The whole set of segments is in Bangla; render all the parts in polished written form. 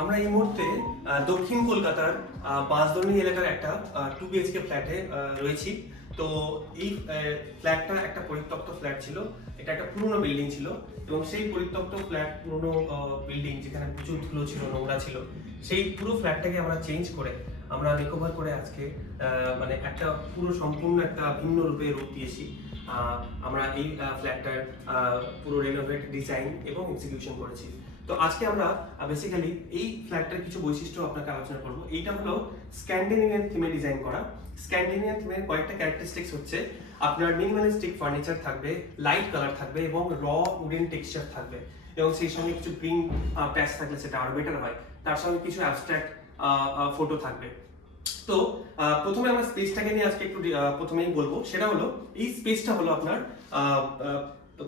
আমরা এই মুহূর্তে দক্ষিণ কলকাতার বাঁশদ্রোণী এলাকার একটা 2 BHK ফ্ল্যাটে রয়েছি। তো এই ফ্ল্যাটটা একটা পরিত্যক্ত ফ্ল্যাট ছিল। এটা একটা পুরনো বিল্ডিং ছিল এবং সেই পরিত্যক্ত ফ্ল্যাট পুরনো বিল্ডিং যেখানে প্রচুর ধুলো ছিল, নোংরা ছিল, সেই পুরো ফ্ল্যাটটাকে আমরা চেঞ্জ করে আমরা রিকভার করে আজকে মানে একটা পুরো সম্পূর্ণ একটা ভিন্ন রূপ দিয়েছি। আমরা এই ফ্ল্যাটটার পুরো রেনোভেট ডিজাইন এবং এক্সিকিউশন করেছি। তো আজকে আমরা বেসিক্যালি এই ফ্ল্যাটটার কিছু বৈশিষ্ট্য আপনাকে আলোচনা করব। এইটা হলো স্ক্যান্ডিনেভিয়ান থিমে ডিজাইন করা। স্ক্যান্ডিনেভিয়ান থিমের কয়েকটা ক্যারেক্টারিস্টিক্স হচ্ছে আপনার মিনিমালিস্টিক ফার্নিচার থাকবে, লাইট কালার থাকবে এবং র উডেন টেক্সচার থাকবে এবং সেই সঙ্গে কিছু গ্রিন প্যাচ থাকলে সেটা আরো বেটার হয়। তার সঙ্গে কিছু অ্যাবস্ট্রাক্ট ফটো থাকবে। তো প্রথমে আমরা স্পেসটাকে নিয়ে আজকে একটু প্রথমেই বলবো। সেটা হলো এই স্পেসটা হলো আপনার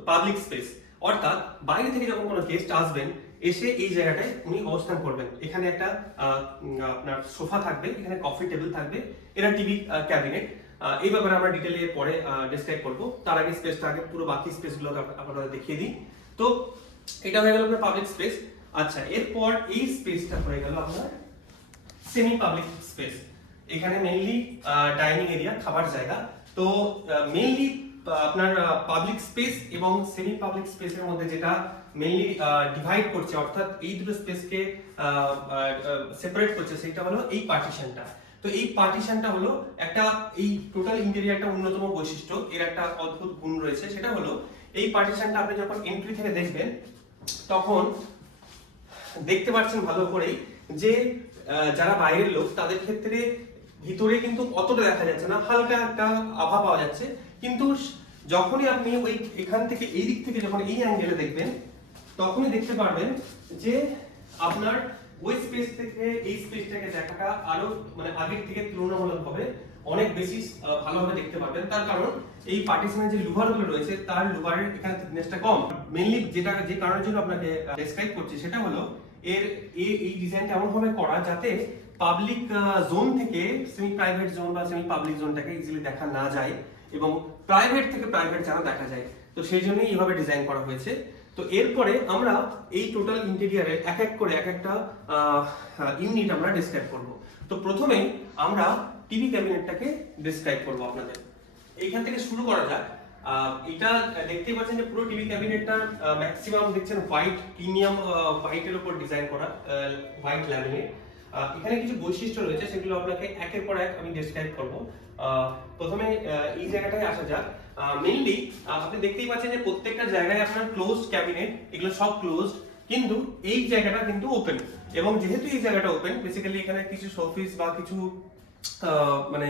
পাবলিক স্পেস, অর্থাৎ বাইরে থেকে যখন কোনো গেস্ট আসবেন এসে এই জায়গাটায় উনি অবস্থান করবেন। এখানে একটা আপনার সোফা থাকবে, এখানে কফি টেবিল থাকবে, এটা টিভি ক্যাবিনেট। এই ব্যাপারে আমরা ডিটেলে পরে ডিসক্রাইব করবো। তার আগে স্পেসটা আগে পুরো বাকি স্পেসগুলো আপনাদের দেখিয়ে দিই। তো এটা হয়ে গেল আপনার পাবলিক স্পেস। আচ্ছা, এরপর এই স্পেসটা হয়ে গেল আপনার সেমি পাবলিক স্পেস। এখানে মেইনলি ডাইনিং এরিয়া, খাবার জায়গা। তো মেইনলি আপনার পাবলিক স্পেস এবং সেমি পাবলিক স্পেসের মধ্যে যেটা মেইনলি ডিভাইড করছে, অর্থাৎ এই দুটো স্পেসকে সেপারেট করছে, সেটা হলো এই পার্টিশনটা। তো এই পার্টিশনটা হলো একটা এই টোটাল ইন্টেরিয়র একটা অন্যতম বৈশিষ্ট্য, এর একটা অদ্ভুত গুণ রয়েছে। সেটা হলো এই পার্টিশনটা আপনি যখন এন্ট্রি থেকে দেখবেন তখন দেখতে পাচ্ছেন ভালো করেই যে যারা বাইরের লোক তাদের ক্ষেত্রে ভিতরে কিন্তু অতটা দেখা যাচ্ছে না, হালকা একটা আভা পাওয়া যাচ্ছে। কিন্তু যখনই আপনি ওই এখান থেকে এই দিক থেকে যখন এই অ্যাঙ্গেলে দেখবেন তখনই দেখতে পারবেন যে আপনার ওই স্পেস থেকে এই স্পেসটাকে দেখাটা আরো মানে আগের থেকে তুলনামূলকভাবে অনেক বেশি ভালোভাবে দেখতে পারবেন। তার কারণ এই পার্টিশনের যে লুভারগুলো রয়েছে তার লুভারের এখানে থিকনেসটা কম। মেইনলি যে কারণের জন্য আপনাকে ডেসক্রাইব করছি সেটা হলো এই ডিজাইনটা এমন ভাবে করা যাতে পাবলিক জোন থেকে সেমি প্রাইভেট জোন বা সেমি পাবলিক জোনটাকে ইজিলি দেখা না যায় এবং প্রাইভেট থেকে প্রাইভেট যেন দেখা যায়। তো সেই জন্যই এইভাবে ডিজাইন করা হয়েছে। তো এরপরে আমরা এই টোটাল ইন্টেরিয়ারে এক এক করে এক একটা ইউনিট আমরা ডিসক্রাইব করব। তো প্রথমেই আমরা টিভি ক্যাবিনেটটাকে ডিসক্রাইব করব আপনাদের। এইখান থেকে শুরু করা যাক। এটা দেখতেই পাচ্ছেন যে পুরো টিভি ক্যাবিনেটটা ম্যাক্সিমাম দেখছেন হোয়াইট, প্রিমিয়াম হোয়াইটের উপর ডিজাইন করা, হোয়াইট ল্যামিনেট। এখানে কিছু বৈশিষ্ট্য রয়েছে, সেগুলো আপনাকে একের পর এক আমি ডেসক্রাইব করব। প্রথমে এই জায়গাটায় আসা যাক। মেইনলি আপনি দেখতেই পাচ্ছেন যে প্রত্যেকটা জায়গায় আপনার ক্লোজড ক্যাবিনেট, এগুলো সব ক্লোজড, কিন্তু এই জায়গাটা কিন্তু ওপেন। এবং যেহেতু এই জায়গাটা ওপেন, বেসিক্যালি এখানে কিছু শোপিস বা কিছু মানে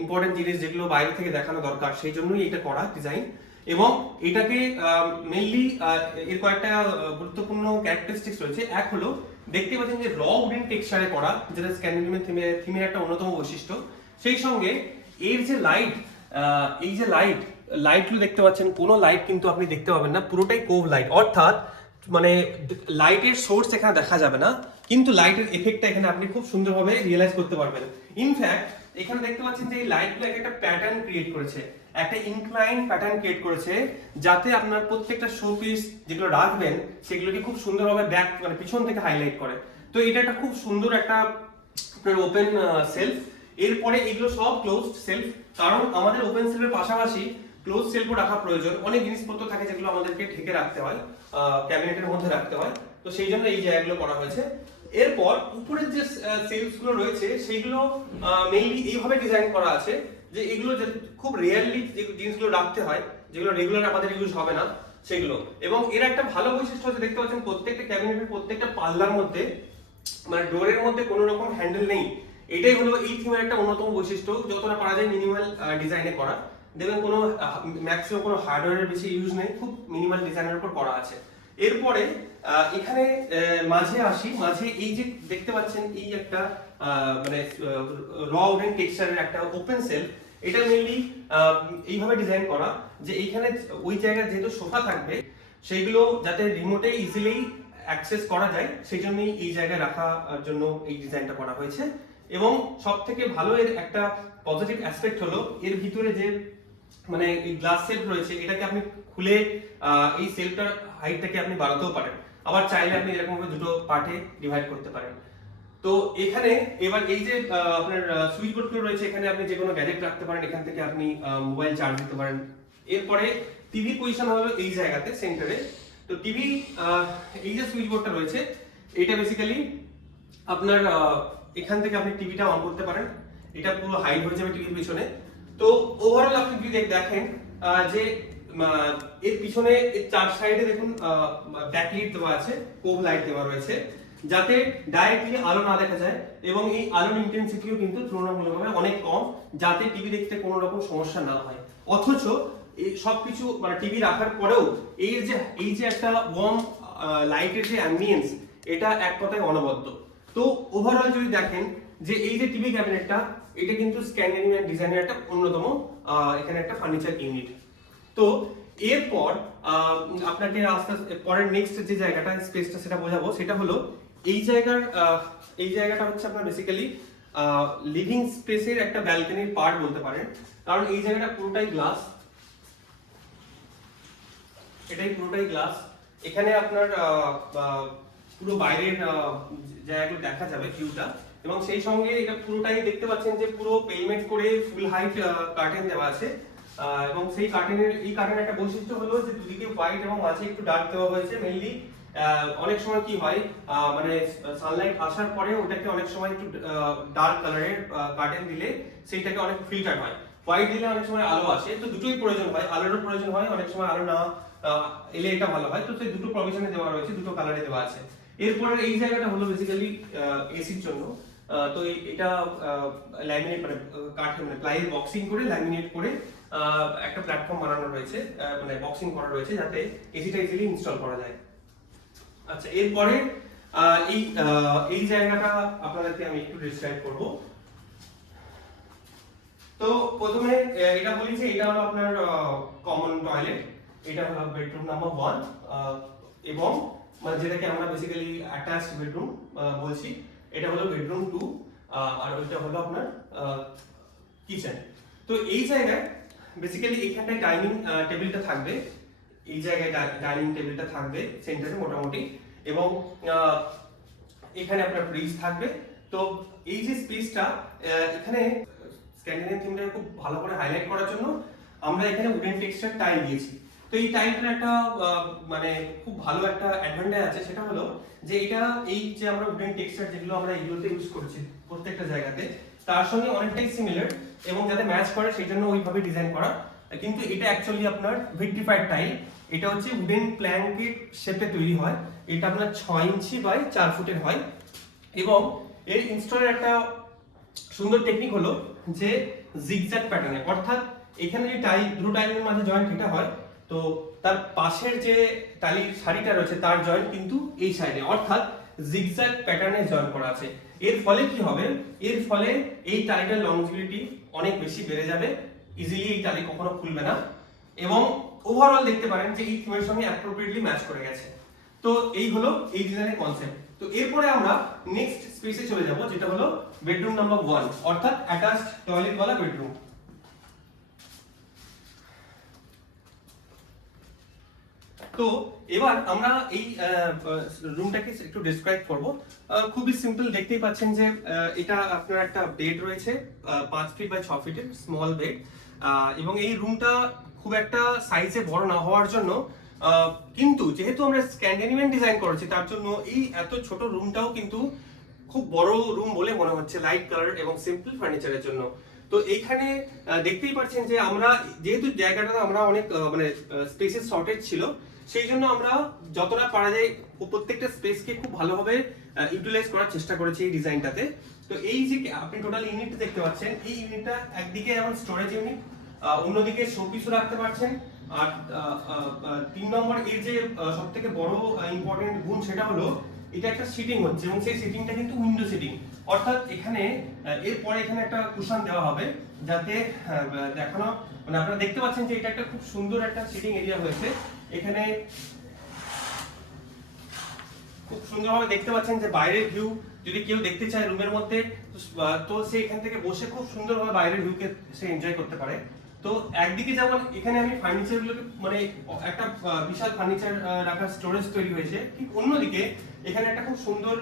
ইম্পর্টেন্ট জিনিস যেগুলো বাইরে থেকে দেখানো দরকার, সেই জন্যই এটা করা ডিজাইন। এবং এটাকে মেইনলি এর কয়েকটা গুরুত্বপূর্ণ ক্যারেক্টারিস্টিক্স রয়েছে। এক হলো দেখতে পাচ্ছেন যে র উডেন টেক্সচারে করা, যেটা স্ক্যান্ডিনেভিয়ান থিমের একটা অন্যতম বৈশিষ্ট্য। সেই সঙ্গে এর যে লাইট, এই যে লাইটগুলো দেখতে পাচ্ছেন, কোনো লাইট কিন্তু আপনি দেখতে পাবেন না, পুরোটাই কোভ লাইট, অর্থাৎ মানে লাইটের সোর্স এখানে দেখা যাবে না, কিন্তু লাইটের এফেক্টটা এখানে আপনি খুব সুন্দরভাবে রিয়েলাইজ করতে পারবেন। ইনফ্যাক্ট এখানে দেখতে পাচ্ছেন যে এই লাইটগুলো একটা প্যাটার্ন ক্রিয়েট করেছে, একটা ইনক্লাইন প্যাটার্ন ক্রিয়েট করেছে, যাতে আপনার প্রত্যেকটা শোপিস যেগুলো রাখবেন সেগুলোকে খুব সুন্দরভাবে ব্যাক মানে পিছন থেকে হাইলাইট করে। তো এটা একটা খুব সুন্দর একটা আপনার ওপেন সেলফ। এরপরে এগুলো সব ক্লোজড সেলফ, কারণ আমাদের ওপেন সেলফের পাশাপাশি ক্লোজ সেলফও রাখা প্রয়োজন। অনেক জিনিসপত্র থাকে যেগুলো আমাদেরকে ঢেকে রাখতে হয়, ক্যাবিনেটের মধ্যে রাখতে হয়, তো সেই জন্য এই জায়গাগুলো করা হয়েছে। এরপর উপরের যে সেলফস গুলো রয়েছে সেগুলো মেইনলি এইভাবে ডিজাইন করা আছে যে এগুলো খুব রেয়ারলি যে জিনিসগুলো রাখতে হয়, যেগুলো রেগুলার আমাদের ইউজ হবে না সেগুলো। এবং এর একটা ভালো বৈশিষ্ট্য হচ্ছে দেখতে পাচ্ছেন প্রত্যেকটা ক্যাবিনেটের প্রত্যেকটা পাল্লার মধ্যে মানে ডোরের মধ্যে কোনো রকম হ্যান্ডেল নেই। এটাই হলো এই থিমের একটা অন্যতম বৈশিষ্ট্য, যতটা পারা যায় মিনিমাল ডিজাইনে করা। দেখবেন কোনো ম্যাক্সিমাম কোনো হার্ডওয়্যারের বেশি ইউজ নেই, খুব মিনিমাল ডিজাইনের উপর করা আছে। এরপরে এখানে মাঝে আসি, মাঝে এই যে দেখতে পাচ্ছেন এই একটা মানে র উডেন টেক্সচারের একটা ওপেন সেলফ। এটা মেইনলি এইভাবে ডিজাইন করা যে এইখানে ওই জায়গায় যেহেতু সোফা থাকবে সেইগুলো যাতে রিমোটে ইজিলি অ্যাক্সেস করা যায়, সেই জন্যই এই জায়গায় রাখার জন্য এই ডিজাইনটা করা হয়েছে। এবং সব থেকে ভালো এর একটা পজিটিভ অ্যাসপেক্ট হলো এর ভিতরে যে মানে এই গ্লাস সেলফ রয়েছে, এটাকে আপনি খুলে এই সেলফটার হাইটটাকে আপনি বাড়াতেও পারেন। আবার চাইলে আপনি এরকম ভাবে দুটো পার্টে ডিভাইড করতে পারেন। তো এখানে এবার এই যে আপনার সুইচ বোর্ডগুলো রয়েছে, এখানে আপনি যে কোনো গ্যাজেট রাখতে পারেন, এখান থেকে আপনি মোবাইল চার্জ দিতে পারেন। এরপরে টিভি পজিশন হলো এই জায়গাতে সেন্টারে। তো টিভি এই যে সুইচ বোর্ডটা রয়েছে এটা বেসিক্যালি আপনার এখান থেকে আপনি টিভিটা অন করতে পারেন, এটা পুরো হাইড হয়ে যাবে টিভির পিছনে। তো ওভারঅল আপনি যদি দেখেন যে এর পিছনে এর চার সাইডে দেখুন ব্যাকলাইট দেওয়া আছে, কোব লাইট দেওয়া রয়েছে, যাতে ডাইরেক্টলি আলো না দেখা যায়, এবং এই আলোর ইন্টেন্সিটিও কিন্তু তুলনামূলকভাবে অনেক কম, যাতে টিভি দেখতে কোনো রকম সমস্যা না হয়। অথচ এই সবকিছু মানে টিভি রাখার পরেও এই যে একটা ওয়ার্ম লাইটের যে অ্যাম্বিয়েন্স, এটা এক কথায় অনবদ্য। তো ওভারঅল যদি দেখেন যে এই যে টিভি ক্যাবিনেটটা, এটা কিন্তু স্ক্যান্ডিনেভিয়ান ডিজাইনের একটা অন্যতম এখানে একটা ফার্নিচার ইউনিট। তো এরপর আপনাকে আস্তে আস্তে পরের নেক্সট যে জায়গাটা স্পেসটা সেটা বোঝাবো, সেটা হলো এই জায়গাটা হচ্ছে আপনার বেসিক্যালি লিভিং স্পেসের একটা ব্যালকনির পার্ট বলতে পারেন, কারণ এই জায়গাটা পুরোটাই গ্লাস, এটাই পুরোটাই গ্লাস। এখানে আপনার পুরো বাইরের জায়গাগুলো দেখা যাবে ভিউটা, এবং সেই সঙ্গে এটা পুরোটাই দেখতে পাচ্ছেন যে পুরো পেইন্ট করে ফুল হাইট কার্টেন দেওয়া আছে, এবং সেই এই কার্টেনের একটা বৈশিষ্ট্য হলো যে দুদিকে হোয়াইট এবং মাঝে একটু ডার্ক দেওয়া হয়েছে। মেইনলি অনেক সময় কি হয় মানে সানলাইট আসার পরে ওটাকে অনেক সময় একটু ডার্ক কালারের কার্টেন দিলে সেইটাকে অনেক ফিল্টার হয়, হোয়াইট দিলে অনেক সময় আলো আসে, তো দুটোই প্রয়োজন হয়, আলোরও প্রয়োজন হয়, অনেক সময় আলো না এলে এটা ভালো হয়। তো সেই দুটো প্রভিশনে দেওয়া রয়েছে, দুটো কালারে দেওয়া আছে। এরপরে এই জায়গাটা হলো বেসিক্যালি এসির জন্য। তো এটা ল্যামিনেট মানে কাঠ মানে প্লাইয়ের বক্সিং করে ল্যামিনেট করে একটা প্ল্যাটফর্ম বানানো রয়েছে, মানে বক্সিং করা রয়েছে যাতে এসিটা ইজিলি ইনস্টল করা যায়। আচ্ছা, এরপরে এই জায়গাটা আপনাদেরকে আমি একটু ডিসক্রাইব করব। তো প্রথমে এটা বলি যে এটা হলো আপনার কমন টয়লেট, এটা হলো বেডরুম নাম্বার 1, এবং মানে যেটাকে আমরা বেসিক্যালি অ্যাটাচড বেডরুম বলছি। এটা হলো বেডরুম 2, আর ওইটা হলো আপনার কিচেন। তো এই জায়গায় বেসিক্যালি এখানটায় ডাইনিং টেবিলটা থাকবে, এই জায়গায় ডাইনিং টেবিলটা থাকবে সেন্টারে মোটামুটি, এবং এখানে আপনার ফ্রিজ থাকবে। তো এই যে স্পেসটা এখানে স্ক্যান্ডিনেভিয়ান থিমটাকে খুব ভালো করে হাইলাইট করার জন্য আমরা এখানে উডেন টেক্সচার টাইল দিয়েছি। তো এই টাইলটার একটা মানে খুব ভালো একটা অ্যাডভান্টেজ আছে, সেটা হলো যে এটা এই যে আমরা উডেন টেক্সচার যেগুলো আমরা এগুলোতে ইউজ করছি প্রত্যেকটা জায়গাতে, তার সঙ্গে অনেকটাই সিমিলার, এবং যাতে ম্যাচ করে সেই জন্য ওইভাবে ডিজাইন করা। কিন্তু এটা অ্যাকচুয়ালি আপনার ভিট্রিফাইড টাইল, এটা হচ্ছে উডেন প্ল্যাঙ্কের শেপে তৈরি হয়, এটা আপনার 6 ইঞ্চি বাই 4 ফুটের হয়। এবং এর ইনস্টলের একটা সুন্দর টেকনিক হলো যে জিগজ্যাগ প্যাটার্নে, অর্থাৎ এখানে যে দুটো টাইলের মাঝে জয়েন্ট এটা হয়, তো তার পাশের যে টালির সারিটা রয়েছে তার জয়েন্ট কিন্তু এই সাইডে, অর্থাৎ জিগজ্যাগ প্যাটার্নে জয়েন করা আছে। এর ফলে কি হবে, এর ফলে এই টালিটার লংজিভিটি অনেক বেশি বেড়ে যাবে, ইজিলি এই টালি কখনো খুলবে না, এবং ওভারঅল দেখতে পারেন যে এই থিমের সঙ্গে অ্যাপ্রোপ্রিয়েটলি ম্যাচ করে গেছে। তো এই হলো এই ডিজাইনের কনসেপ্ট। তো এরপরে আমরা নেক্সট স্পেসে চলে যাব, যেটা হলো বেডরুম নাম্বার 1, অর্থাৎ অ্যাটাচড টয়লেট ওয়ালা বেডরুম। তো এবার আমরা এই রুমটাকে একটু ডেসক্রাইব করব। খুবই সিম্পল, দেখতেই পাচ্ছেন যে এটা আপনার একটা বেড রয়েছে 5 ফিট বাই 6 ফিটের স্মল বেড, এবং এই রুমটা খুব একটা সাইজে বড় না হওয়ার জন্য, কিন্তু যেহেতু আমরা স্ক্যান্ডিনেভিয়ান ডিজাইন করেছি তার জন্য এই এত ছোট রুমটাও কিন্তু খুব বড় রুম বলে মনে হচ্ছে, লাইট কালার এবং সিম্পল ফার্নিচারের জন্য। তো এইখানে দেখতেই পাচ্ছেন যে আমরা যেহেতু জায়গাটা আমরা অনেক মানে স্পেসের শর্টেজ ছিল, সেই জন্য আমরা যতটা পারা যায় প্রত্যেকটা স্পেসকে খুব ভালোভাবে ইউটিলাইজ করার চেষ্টা করেছি এই ডিজাইনটাতে। তো এই যে আপনি টোটাল ইউনিটটা দেখতে পাচ্ছেন, এই ইউনিটটা একদিকে যেমন স্টোরেজ ইউনিট, অন্যদিকে শোপিসও রাখতে পারছেন। আর 3 নম্বর এর যে সবথেকে বড় ইম্পর্টেন্ট গুণ সেটা হলো এটা একটা সিটিং হচ্ছে, এবং সেই সিটিংটা কিন্তু উইন্ডো সিটিং, অর্থাৎ এখানে এরপরে এখানে একটা কুশন দেওয়া হবে যাতে দেখানো মানে আপনারা দেখতে পাচ্ছেন যে এটা একটা খুব সুন্দর একটা সিটিং এরিয়া হয়েছে। এখানে খুব সুন্দরভাবে দেখতে পাচ্ছেন যে বাইরের ভিউ যদি কেউ দেখতে চায় রুমের মধ্যে, তো সে এখান থেকে বসে খুব সুন্দরভাবে বাইরের ভিউকে সে এনজয় করতে পারে। তো একদিকে যেমন এখানে আমি ফার্নিচারগুলোকে মানে একটা বিশাল ফার্নিচার রাখার স্টোরেজ তৈরি হয়েছে, ঠিক অন্যদিকে এখানে একটা খুব সুন্দর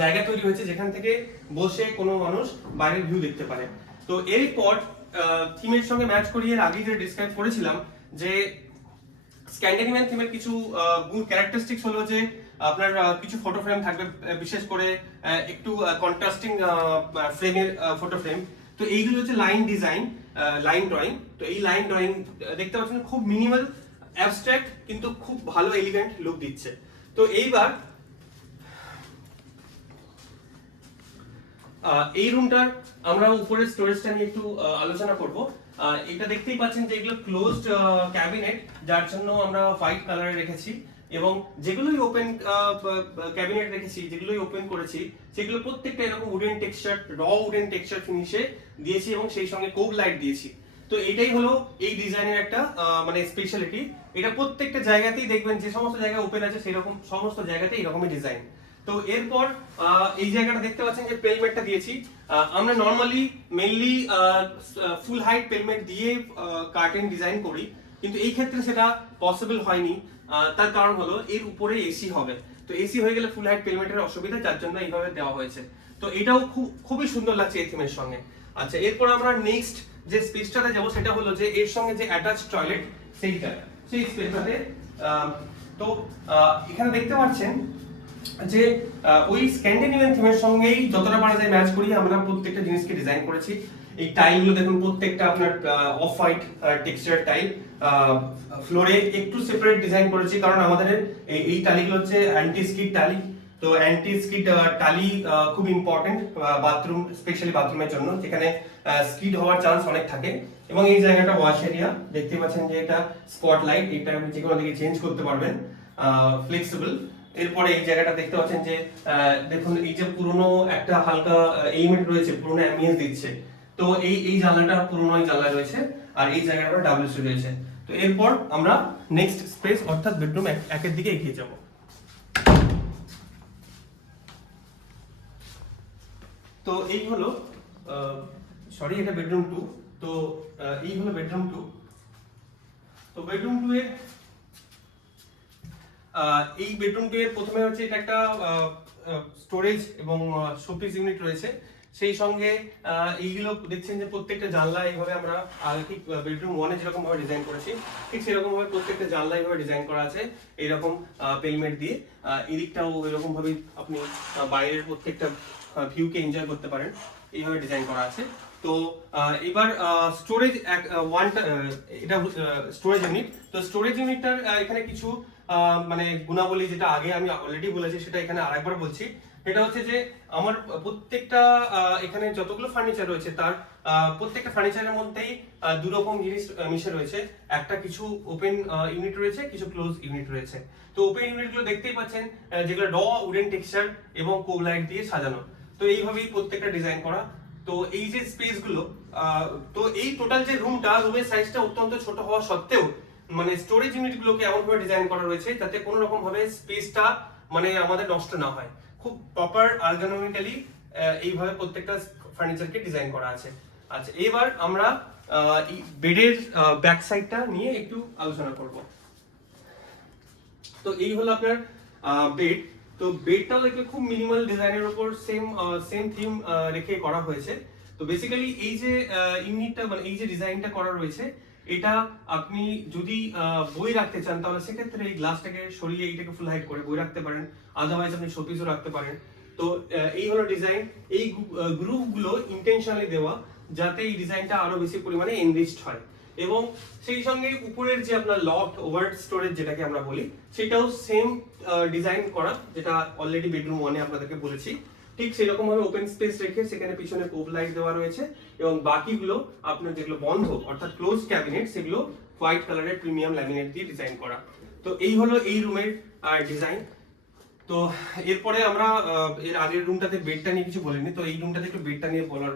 জায়গা তৈরি হয়েছে যেখান থেকে বসে কোনো মানুষ বাইরের ভিউ দেখতে পারে। তো এরপর থিমের সঙ্গে ম্যাচ করিয়ে আগেই যে ডিসক্রাইব করেছিলাম যে স্ক্যান্ডিনেভিয়ান থিমের কিছু গুড ক্যারেক্টারিস্টিক্স হলো যে আপনার কিছু ফটো ফ্রেম থাকবে, বিশেষ করে একটু কন্ট্রাস্টিং ফ্রেমের ফটো ফ্রেম। তো এইগুলো হচ্ছে লাইন ডিজাইন, লাইন ড্রয়িং। তো এই লাইন ড্রয়িং দেখতে পাচ্ছেন খুব মিনিমাল অ্যাবস্ট্রাক্ট কিন্তু খুব ভালো এলিগেন্ট লুক দিচ্ছে। তো এইবার এই রুমটার আমরা উপরের স্টোরেজটা নিয়ে একটু আলোচনা করব। এটা দেখতেই পাচ্ছেন যে এগুলো ক্লোজড ক্যাবিনেট, যার জন্য আমরা হোয়াইট কালারে রেখেছি এবং যেগুলোই ওপেন ক্যাবিনেট রেখেছি, যেগুলোই ওপেন করেছি সেগুলো প্রত্যেকটা এরকম উডেন টেক্সচার, র উডেন টেক্সচার ফিনিশে দিয়েছি এবং সেই সঙ্গে কোব লাইট দিয়েছি। তো এটাই হলো এই ডিজাইনের একটা মানে স্পেশালিটি। এটা প্রত্যেকটা জায়গাতেই দেখবেন যে সমস্ত জায়গায় ওপেন আছে সেরকম সমস্ত জায়গাতেই এরকমই ডিজাইন। তো এরপর এই জায়গাটা দেখতে পাচ্ছেন যে পেলমেটটা দিয়েছি। আমরা নরমালি মেইনলি ফুল হাইট পেলমেট দিয়ে কার্টেন ডিজাইন করি, কিন্তু এই ক্ষেত্রে সেটা পসিবল হয়নি। তার কারণ হলো এর উপরে এসি হবে, তো এসি হয়ে গেলে ফুল হাইট পেলমেটের অসুবিধা, যার জন্য এইভাবে দেওয়া হয়েছে। তো এটাও খুবই সুন্দর লাগছে এই থিমের সঙ্গে। আচ্ছা, এরপর আমরা নেক্সট যে স্পেসটাতে যাবো সেটা হলো যে এর সঙ্গে যে অ্যাটাচ টয়লেট সেই স্পেসটাতে। তো এখানে দেখতে পাচ্ছেন যে ওই স্ক্যান্ডিনেভিয়ান থিমের সঙ্গেই যতটা পারা যায় ম্যাচ করি আমরা প্রত্যেকটা জিনিসকে ডিজাইন করেছি। এই টাইলগুলো দেখুন প্রত্যেকটা আপনার অফ হোয়াইট টেক্সচার টাইল। ফ্লোরে একটু সেপারেট ডিজাইন করেছি কারণ আমাদের এই টালিগুলো হচ্ছে অ্যান্টি স্কিড টালি। তো অ্যান্টি স্কিড টালি খুব ইম্পর্টেন্ট বাথরুম, স্পেশালি বাথরুমের জন্য যেখানে স্কিড হওয়ার চান্স অনেক থাকে। এবং এই জায়গাটা ওয়াশ এরিয়া, দেখতে পাচ্ছেন যে এটা স্পটলাইট, এটা আপনি যে কোনো দিকে চেঞ্জ করতে পারবেন, ফ্লেক্সিবল। এরপরে এই জায়গাটা দেখতে পাচ্ছেন যে দেখুন এই যে পুরনো একটা হালকা এলিমেন্ট রয়েছে, পুরনো অ্যাম্বিয়েন্স দিচ্ছে। তো এই জানলাটা পুরনো জানলা রয়েছে আর এই জায়গাটা ডাব্লিউসি রয়েছে। তো এরপর আমরা নেক্সট স্পেস অর্থাৎ বেডরুম একের দিকে এগিয়ে যাব। তো এই হলো সরি এটা বেডরুম 2। তো এই হলো বেডরুম 2। তো বেডরুম 2 এ এই বেডরুম 2 এর প্রথমে হচ্ছে এটা একটা স্টোরেজ এবং শোপিস ইউনিট রয়েছে। সেই সঙ্গে এইগুলো দেখছেন যে প্রত্যেকটা জানলা এইভাবে আমরা ঠিক বেডরুম 1 এ যেরকম ভাবে ডিজাইন করেছি ঠিক সেরকম ভাবে প্রত্যেকটা জানলা এইভাবে ডিজাইন করা আছে এইরকম পেলমেট দিয়ে। এদিকটাও এরকম ভাবে আপনি বাইরের প্রত্যেকটা ভিউকে এনজয় করতে পারেন, এইভাবে ডিজাইন করা আছে। তো এবার স্টোরেজ ওয়ানটা, এটা স্টোরেজ ইউনিট। তো স্টোরেজ ইউনিটটার এখানে কিছু মানে গুণাবলী যেটা আগে আমি অলরেডি বলেছি সেটা এখানে আরেকবার বলছি। এটা হচ্ছে যে আমার প্রত্যেকটা এখানে যতগুলো ফার্নিচার রয়েছে তার প্রত্যেকটা ফার্নিচারের মধ্যেই দু রকম জিনিস মিশে রয়েছে। একটা কিছু ওপেন ইউনিট রয়েছে, কিছু ক্লোজ ইউনিট রয়েছে। তো ওপেন ইউনিটগুলো দেখতেই পাচ্ছেন যেগুলো র উডেন টেক্সচার এবং কোব লাইট দিয়ে সাজানো। তো এইভাবেই প্রত্যেকটা ডিজাইন করা। তো এই যে স্পেসগুলো, তো এই টোটাল যে রুমের সাইজটা অত্যন্ত ছোট হওয়া সত্ত্বেও মানে স্টোরেজ ইউনিটগুলোকে এমন ভাবে ডিজাইন করা রয়েছে যাতে কোনো রকম ভাবে স্পেসটা মানে আমাদের নষ্ট না হয়। খুব প্রপার আর্গোনমিক্যালি এইভাবে প্রত্যেকটা ফার্নিচারকে ডিজাইন করা আছে। আচ্ছা, এবার আমরা এই বেডের ব্যাক সাইডটা নিয়ে একটু আলোচনা করব। তো এই হলো আপনার বেড। তো বেডটাও দেখলে খুব মিনিমাল ডিজাইনের উপর সেম থিম রেখে করা হয়েছে। তো বেসিক্যালি এই যে ইউনিটটা মানে এই যে ডিজাইনটা করা রয়েছে এটা আপনি যদি বই রাখতে চান তাহলে সেক্ষেত্রে এই গ্লাসটাকে সরিয়ে এইটাকে ফুল হাইট করে বই রাখতে পারেন, আদারওয়াইজ আপনি শোপিসও রাখতে পারেন। তো এই হলো ডিজাইন। এই গ্রুপগুলো ইন্টেনশনালি দেওয়া যাতে এই ডিজাইনটা আরো বেশি পরিমাণে এনরিচড হয়। এবং সেই সঙ্গে উপরের যে আপনার লফট ওভার স্টোরেজ যেটাকে আমরা বলি সেটাও সেম ডিজাইন করা, যেটা অলরেডি বেডরুম 1 এ আপনাদেরকে বলেছি। ঠিক সেরকম ভাবে ওপেন স্পেস রেখে সেখানে পিছনে কোব লাইট দেওয়া রয়েছে এবং বাকিগুলো আপনার যেগুলো বন্ধ অর্থাৎ ক্লোজ ক্যাবিনেট সেগুলো হোয়াইট কালারের প্রিমিয়াম ল্যামিনেট দিয়ে ডিজাইন করা। তো এই হলো এই রুমের ডিজাইন। তো এরপরে আমরা এর আগের রুমটাতে বেডটা নিয়ে কিছু বলিনি, তো এই রুমটাতে একটু বেডটা নিয়ে বলার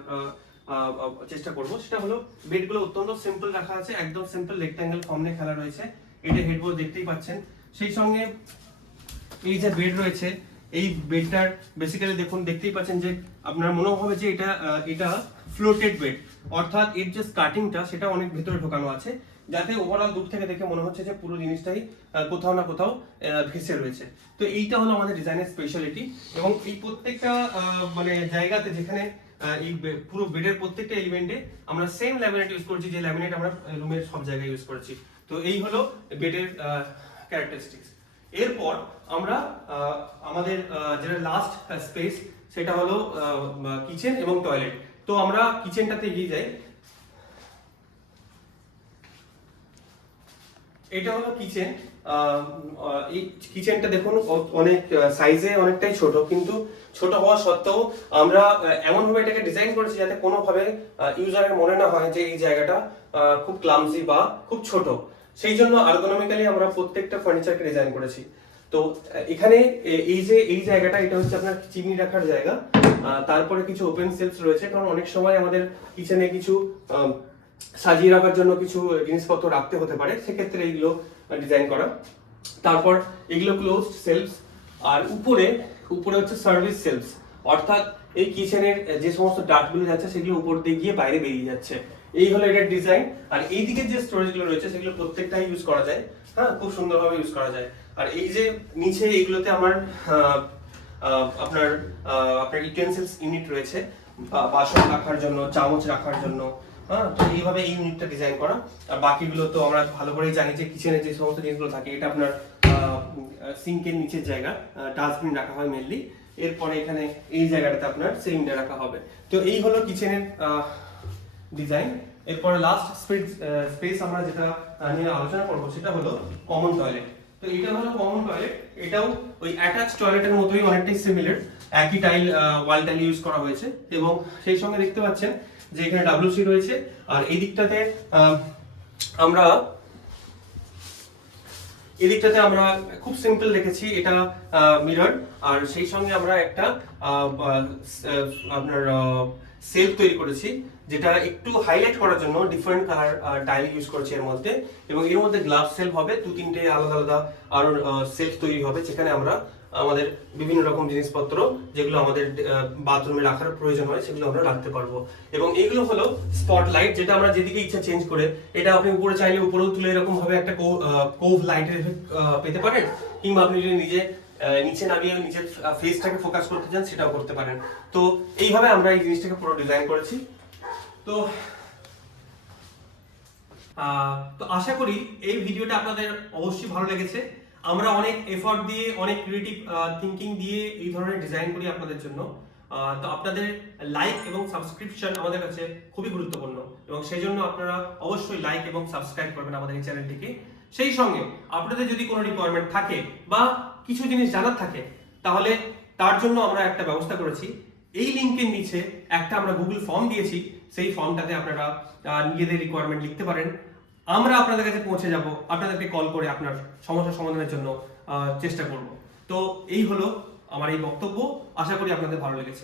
চেষ্টা করব। সেটা হলো বেডগুলো অত্যন্ত সিম্পল রাখা আছে, একদম সিম্পল রেক্ট্যাঙ্গেল ফর্ম নিয়ে খেলা রয়েছে। এটা হেডবোর্ড দেখতেই পাচ্ছেন। সেই সঙ্গে এই যে বেড রয়েছে এই বেডটার বেসিক্যালি দেখতেই পাচ্ছেন যে আপনার মনে হবে যে এটা ফ্লোটেড বেড, অর্থাৎ এর যে স্কার্টিংটা সেটা অনেক ভেতরে ঢোকানো আছে, যাতে ওভারঅল দূর থেকে দেখে মনে হচ্ছে যে পুরো জিনিসটাই কোথাও না কোথাও ভেসে রয়েছে। তো এইটা হলো আমাদের ডিজাইনের স্পেশালিটি, এবং এই প্রত্যেকটা মানে জায়গাতে যেখানে এই পুরো বেডের প্রত্যেকটা এলিমেন্টে আমরা সেম ল্যামিনেট ইউজ করছি, যে ল্যামিনেট আমরা রুমের সব জায়গায় ইউজ করেছি। তো এই হলো বেডের ক্যারেক্টারিস্টিক্স। এরপর আমরা আমাদের যেটা লাস্ট স্পেস সেটা হলো কিচেন এবং টয়লেট। তো আমরা কিচেনটাতে এগিয়ে যাই। এটা হলো কিচেন। এই কিচেনটা দেখুন অনেক সাইজে অনেকটাই ছোট, কিন্তু ছোট হওয়া সত্ত্বেও আমরা এমন ভাবে এটাকে ডিজাইন করেছি যাতে কোনোভাবে ইউজারের মনে না হয় যে এই জায়গাটা খুব ক্লামজি বা খুব ছোট। সেই জন্য আর্গোনমিক্যালি আমরা প্রত্যেকটা ফার্নিচারকে ডিজাইন করেছি। তো এখানে এই জায়গাটা এটা হচ্ছে আপনার চিমনি রাখার জায়গা। তারপরে কিছু ওপেন সেলফ রয়েছে, কারণ অনেক সময় আমাদের কিচেনে কিছু সাজিয়ে রাখার জন্য কিছু জিনিসপত্র রাখতে হতে পারে, সেক্ষেত্রে এইগুলো ডিজাইন করা। তারপর এগুলো ক্লোজড সেলফস, আর উপরে হচ্ছে সার্ভিস সেলফস, অর্থাৎ এই কিচেনের যে সমস্ত ডার্টগুলো যাচ্ছে সেগুলো উপর দিয়ে গিয়ে বাইরে বেরিয়ে যাচ্ছে। এই হলো এটার ডিজাইন। আর এইদিকে যে স্টোরেজগুলো রয়েছে সেগুলো প্রত্যেকটাই ইউজ করা যায়, হ্যাঁ, খুব সুন্দরভাবে ইউজ করা যায়। আর এই যে নিচে এইগুলোতে আমার আপনার ইউটেনসিলস ইউনিট রয়েছে, বাসন রাখার জন্য, চামচ রাখার জন্য, হ্যাঁ। তো এইভাবে এই ইউনিটটা ডিজাইন করা। আর বাকিগুলো তো আমরা ভালো করেই জানি যে কিচেনের যে সমস্ত জিনিসগুলো থাকে, এটা আপনার সিঙ্কের নিচের জায়গা, ডাস্টবিন রাখা হয় মেনলি। এরপরে এখানে এই জায়গাটাতে আপনার সিলিন্ডার রাখা হবে। তো এই হলো কিচেনের ডিজাইন। এরপরে লাস্ট স্পেস আমরা যেটা নিয়ে আলোচনা করবো সেটা হলো কমন টয়লেট। তো এটা হলো কমন টয়লেট। এটাও ওই অ্যাটাচ টয়লেটের মতোই অনেকটাই সিমিলার, একই ওয়াল টাইল ইউজ করা হয়েছে। এবং সেই সঙ্গে দেখতে পাচ্ছেন যে এখানে WC রয়েছে। আর এই দিকটাতে আমরা খুব সিম্পল রেখেছি, এটা মিরর। আর সেই সঙ্গে আমরা একটা আপনার সেলফ তৈরি করেছি, যেটা একটু হাইলাইট করার জন্য ডিফারেন্ট কালার টাইল ইউজ করেছি এর মধ্যে। এবং এর মধ্যে গ্লাস সেলফ হবে, 2-3টে আলাদা আলাদা আরো সেলফ তৈরি হবে, যেখানে আমরা আমাদের বিভিন্ন রকম জিনিসপত্র যেগুলো আমাদের বাথরুমে রাখার প্রয়োজন হয় সেগুলো আমরা রাখতে পারবো। এবং এগুলো হলো স্পটলাইট, যেটা আমরা যেদিকে ইচ্ছা চেঞ্জ করে, এটা আপনি উপরে চাইলে উপরেও তুলে এরকম ভাবে একটা কোভ লাইটের এফেক্ট পেতে পারেন, কিংবা আপনি যদি নিচে নামিয়ে নিজের ফেসটাকে ফোকাস করতে চান সেটাও করতে পারেন। তো এইভাবে আমরা এই জিনিসটাকে পুরো ডিজাইন করেছি। তো আশা করি এই ভিডিওটা আপনাদের অবশ্যই ভালো লেগেছে। আমরা অনেক এফর্ট দিয়ে, অনেক ক্রিয়েটিভ থিঙ্কিং দিয়ে এই ধরনের ডিজাইন করি আপনাদের জন্য। তো আপনাদের লাইক এবং সাবস্ক্রিপশন আমাদের কাছে খুবই গুরুত্বপূর্ণ, এবং সেই জন্য আপনারা অবশ্যই লাইক এবং সাবস্ক্রাইব করবেন আমাদের এই চ্যানেলটিকে। সেই সঙ্গে আপনাদের যদি কোনো রিকোয়ারমেন্ট থাকে বা কিছু জিনিস জানার থাকে, তাহলে তার জন্য আমরা একটা ব্যবস্থা করেছি। এই লিঙ্কের নিচে একটা আমরা গুগল ফর্ম দিয়েছি, সেই ফর্মটাতে আপনারা নিজেদের রিকোয়ারমেন্ট লিখতে পারেন। আমরা আপনাদের কাছে পৌঁছে যাব, আপনাদেরকে কল করে আপনার সমস্যা সমাধানের জন্য চেষ্টা করব। তো এই হলো আমার এই বক্তব্য। আশা করি আপনাদের ভালো লেগেছে।